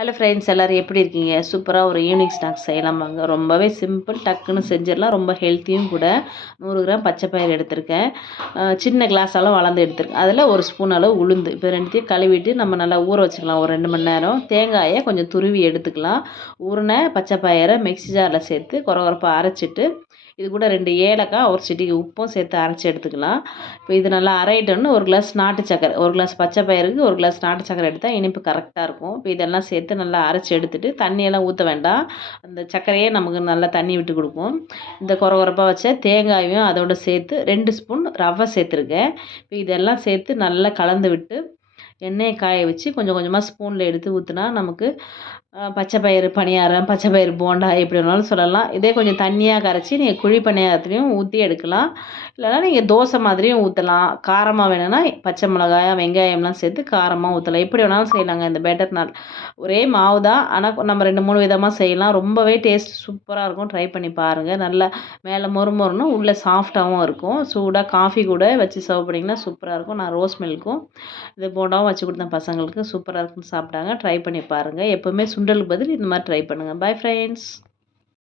Hello friends எல்லோரும் எப்படி இருக்கீங்க? சூப்பராக ஒரு ஈவினிங் ஸ்நாக்ஸ் செய்யலாமாங்க ரொம்பவே சிம்பிள் டக்குன்னு செஞ்சிடலாம். ரொம்ப ஹெல்த்தியும் கூட. நூறு கிராம் பச்சை பயிர் எடுத்திருக்கேன். சின்ன கிளாஸ் அளவு வளர்ந்து எடுத்திருக்கேன். அதில் ஒரு ஸ்பூன் அளவு உளுந்து. இப்போ ரெண்டுத்தையும் கழுவிட்டு நம்ம நல்லா ஊற வச்சுக்கலாம் ஒரு ரெண்டு மணி நேரம். தேங்காயை கொஞ்சம் துருவி எடுத்துக்கலாம். ஊறின பச்சை பயிரை மிக்ஸி ஜாரில் சேர்த்து குறகுறப்பாக அரைச்சிட்டு இது கூட ரெண்டு ஏலக்காய் ஒரு சிட்டிக்கு உப்பும் சேர்த்து அரைச்சி எடுத்துக்கலாம். இப்போ இது நல்லா அரையிட்டோன்னு ஒரு கிளாஸ் நாட்டு சக்கரை ஒரு கிளாஸ் பச்சை பயிருக்கு ஒரு கிளாஸ் நாட்டு சக்கரை எடுத்தால் இனிப்பு கரெக்டாக இருக்கும். இப்போ இதெல்லாம் சேர்த்து நல்லா அரைச்சி எடுத்துட்டு தண்ணியெல்லாம் ஊற்ற வேண்டாம். அந்த சர்க்கரையே நமக்கு நல்லா தண்ணி விட்டு கொடுக்கும் இந்த குறை குறைப்பாக வச்ச தேங்காயும் அதோட சேர்த்து ரெண்டு ஸ்பூன் ரவை சேர்த்துருக்கேன். இப்போ இதெல்லாம் சேர்த்து நல்லா கலந்து விட்டு எண்ணெயை காய வச்சு கொஞ்சம் கொஞ்சமாக ஸ்பூனில் எடுத்து ஊற்றினா நமக்கு பச்சை பயிறு பணியாரம் பச்சை பயிறு போண்டா எப்படி வேணாலும் சொல்லலாம். இதே கொஞ்சம் தண்ணியாக கரைச்சி நீங்கள் குழி பணியாரத்துலேயும் ஊற்றி எடுக்கலாம். இல்லைனா நீங்கள் தோசை மாதிரியும் ஊற்றலாம் காரமாக வேணும்னா பச்சை மிளகாய் வெங்காயம்லாம் சேர்த்து காரமாக ஊற்றலாம் எப்படி வேணாலும் செய்யலாங்க இந்த பேட்டர் நாள். ஒரே மாவு தான். ஆனால் நம்ம ரெண்டு மூணு விதமாக செய்யலாம். ரொம்பவே டேஸ்ட் சூப்பராக இருக்கும். ட்ரை பண்ணி பாருங்கள் நல்லா மேலே மொறு மொறுனும் உள்ளே சாஃப்டாகவும் இருக்கும். சூடாக காஃபி கூட வச்சு சர்வ் பண்ணிங்கன்னா சூப்பராக இருக்கும். நான் ரோஸ் மில்க்கும் இது போண்டாவும் வச்சு கொடுத்தேன் பசங்களுக்கு சூப்பராக இருக்குன்னு சாப்பிட்டாங்க. ட்ரை பண்ணி பாருங்கள் எப்போவுமே சுண்டலுக்கு பதில் இந்த மாதிரி ட்ரை பண்ணுங்கள் பை ஃப்ரெண்ட்ஸ்